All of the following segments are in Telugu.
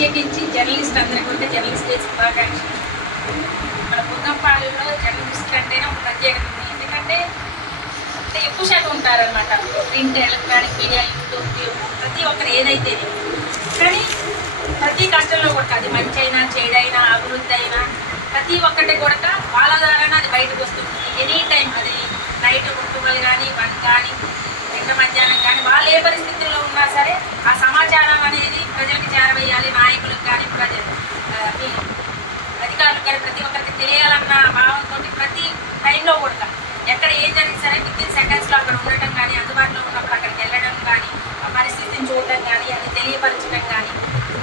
ప్రత్యేకించి జర్నలిస్ట్ అందరికీ కూడా జర్నలిస్ట్ డే శుభాకాంక్షలు. మన బుగ్గంపాడులో జర్నలిస్ట్ అంటేనే ఒక ప్రత్యేకత ఉంది. ఎందుకంటే ఎక్కువ శాతం ఉంటారనమాట. ప్రింట్, ఎలక్ట్రానిక్ మీడియా, యూట్యూబ్, ప్రతి ఒక్కరు ఏదైతే కానీ ప్రతి కష్టంలో కూడా అది మంచి అయినా చెడైనా అభివృద్ధి అయినా ప్రతి ఒక్కటి కూడా వాళ్ళ ద్వారానే అది బయటకు వస్తుంది. ఎనీ టైం అది నైట్ 12 కానీ 1 కానీ 2 మధ్యాహ్నం కానీ వాళ్ళు ఏ పరిస్థితుల్లో ఉన్నా సరే ఆ సమాచారం అనేది ప్రజలకు చేరవేయాలి. నాయకులకు కానీ అధికారులకు కానీ ప్రతి ఒక్కరికి తెలియాలన్న భావంతో ప్రతి టైంలో కూడా ఎక్కడ ఏం జరిగింది సరే వితిన్ సెకండ్స్లో అక్కడ ఉండటం కానీ, అందుబాటులో ఉన్నప్పుడు అక్కడికి వెళ్ళడం కానీ, ఆ పరిస్థితిని చూడటం కానీ, అది తెలియపరచడం కానీ,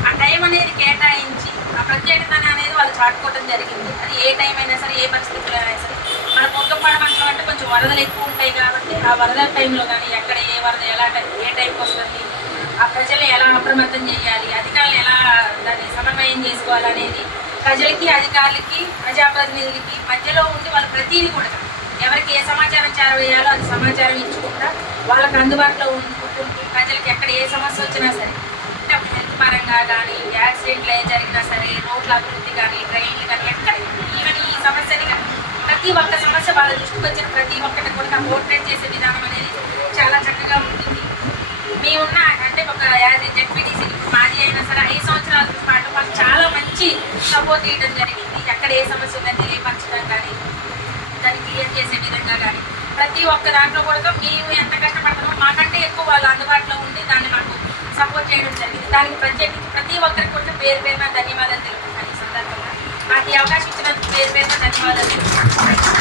ఆ టైం అనేది కేటాయించి ఆ ప్రత్యేకత అనేది వాళ్ళు చాటుకోవడం జరిగింది. అది ఏ టైం అయినా సరే, ఏ పరిస్థితుల్లో అయినా సరే. మన బుగ్గంపాడు మండలం అంటే కొంచెం వరదలు ఎక్కువ ఉంటాయి కాబట్టి ఆ వరదల టైంలో కానీ ఎక్కడ ఏ వరద ఎలా ఏ టైంకి వస్తుంది, ఆ ప్రజల్ని ఎలా అప్రమత్తం చేయాలి, అధికారులు ఎలా దాన్ని సమన్వయం చేసుకోవాలనేది ప్రజలకి, అధికారులకి, ప్రజాప్రతినిధులకి మధ్యలో ఉండి వాళ్ళు ప్రతిదీ కూడా ఎవరికి ఏ సమాచారం చేరవేయాలో అది సమాచారం ఇచ్చుకుంటా వాళ్ళకి అందుబాటులో ఉంటుకుంటూ ప్రజలకి ఎక్కడ ఏ సమస్య వచ్చినా సరే, అంటే హెల్త్ పరంగా కానీ, యాక్సిడెంట్లు ఏ జరిగినా సరే, రోడ్ల అభివృద్ధి కానీ, ట్రైన్లు కానీ, ఎక్కడ ఈవెన్ ఈ సమస్యని కానీ ప్రతి ఒక్క సమస్య వాళ్ళ దృష్టికి వచ్చిన ప్రతి ఒక్కటి కూడా పోర్ట్రేట్ చేసే విధానం అనేది చాలా చక్కగా ఉంటుంది. మేమున్న అంటే ఒక జెడ్పీటీసీ ఇప్పుడు మాది అయినా సరే 5 సంవత్సరాల పాటు మాకు చాలా మంచి సపోర్ట్ ఇవ్వడం జరిగింది. ఎక్కడ ఏ సమస్య ఉందని తెలియపరచడం కానీ, దాన్ని క్లియర్ చేసే విధంగా కానీ ప్రతి ఒక్క దాంట్లో కూడా మేము ఎంత కష్టపడతామో మాకంటే ఎక్కువ వాళ్ళు అందుబాటులో ఉండి దాన్ని మాకు సపోర్ట్ చేయడం జరిగింది. దానికి ప్రత్యేకించి ప్రతి ఒక్కరికి కూడా పేరు పేరున ధన్యవాదాలు తెలుపుతున్నాను. ఈ సందర్భంగా నాకు ఈ అవకాశం ఇచ్చినందుకు పేరు పేరున ధన్యవాదాలు తెలుపుతున్నాను.